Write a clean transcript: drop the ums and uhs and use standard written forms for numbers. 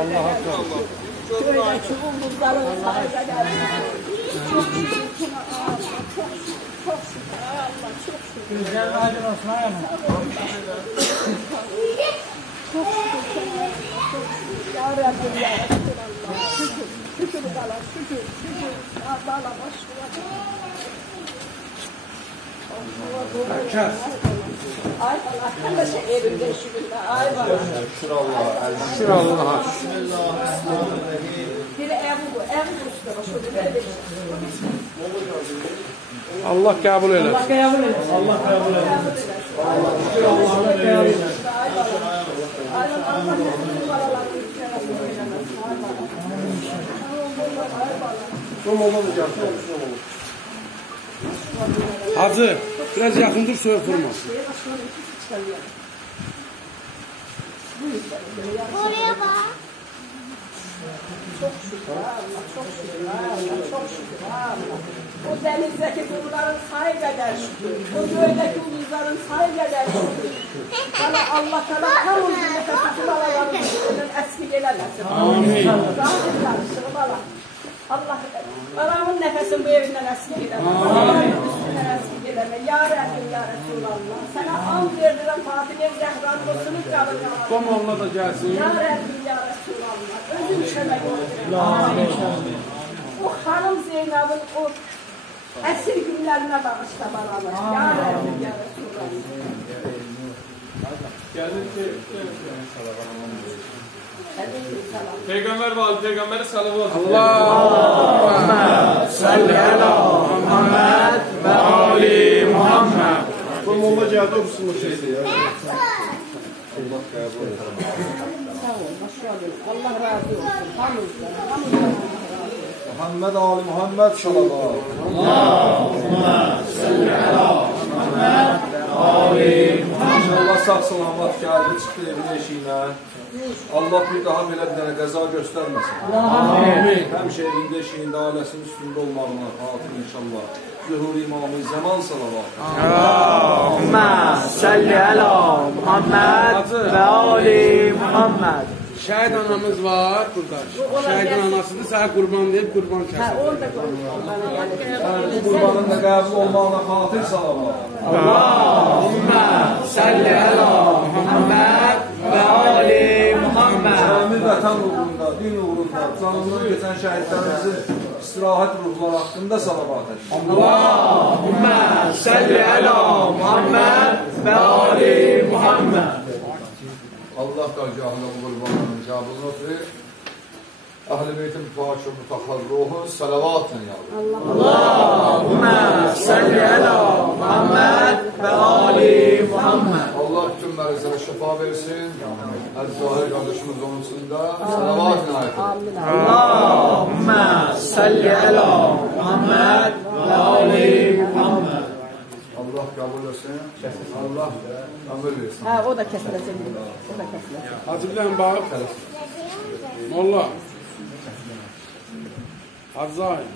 Allah'a çok. Köydeki ulduzların saygıları. Çok şükür ki Allah, çok şükür Allah, çok şükür. Güzel aydın olsun ayağım. Çok şükür ki Allah, çok şükür. Ya Rabbim ya Resulallah. Şükür, şükür bana, şükür, şükür. Allah'a başlayalım. Ay Allah, kardeşe evinde şükürler. Ay bana. Şükür Allah'a. Biri ev üstüne şöyle. Allah kabul eylesin. Allah kabul eylesin. Allah kabul eylesin. Allah kabul eylesin. Hacı, biraz yakındır söyle durma. Oraya bak. Çok şükür Allah, çok şükür Allah, çok şükür Allah. O denizdeki kuzuların sayı kadar şükür. O göldeki kuzuların sayı kadar şükür. Bana Allah Teala her uzun nefesi kuzuların eski gelemesin. Amin. Rahmet karışır bana. Allah, babamın nefesin bu evinden eski gidemez. Babamın üstünden eski gidemez. Ya Rabbim, ya Resulallah. Sana an verdiren Fatime Zehra'nın o sınıf kalacağım. Komonla da gelsin. Ya Rabbim, ya Resulallah. Özüm şöyle götürün. O hanım Zeynep'in o esir günlerine bağışla bana. Ya Rabbim, ya Resulallah. Peygamber var, peygamberi salavat. Allahümme salli ala Muhammed ve ali Muhammed. Bu molla geldi okusun o şeydi ya. Allah razı olsun. Hamdolsun. Muhammed Ali Muhammed salavat. Allahümme salli ala Muhammed ve ali Muhammed. İnşallah sağ salamat geldi çıktı evin eşiğine. Allah bir daha belə bir dənə qəza göstərməsin. Amin. Həmişə evində eşiğində ailəsinin üstündə olmağına xatir inşallah. Zuhur imamı zaman salavat. Allahümme salli ala Muhammed ve ali Muhammed. Şəhid anamız var burada. Şəhidin anasını sənə qurban deyib qurban kəsin. Orada konuşalım. Bu qurbanın da qəbul olmağına xatir salavat. Allahümme salli ala Muhammed ve ali Muhammed. Cəmi vətən uğrunda, din uğrunda, canından keçən şəhidlərimizin istirahət ruhları haqqında salavat edin. Allahümme salli ala Muhammed ve ali Muhammed. Allah dərgahına bu qurbanların cavabını otur. Əhl-i Beytin pak və mutahhar ruhu salavatla yavrum. Allahümme salli ala Muhammed ve ali Muhammed. Allah bütün mərizlərə şifa versin. Əl-Zahir qardaşımız onun içində salavatla ayətdir. Allahümme salli ala Muhammed ve ali Muhammed. Allah qəbul etsin. Allah ömür versin. Ha, o da kesilecek. O da kesilecek. Hacı bilən bağıb. Molla. Hacı Zahid.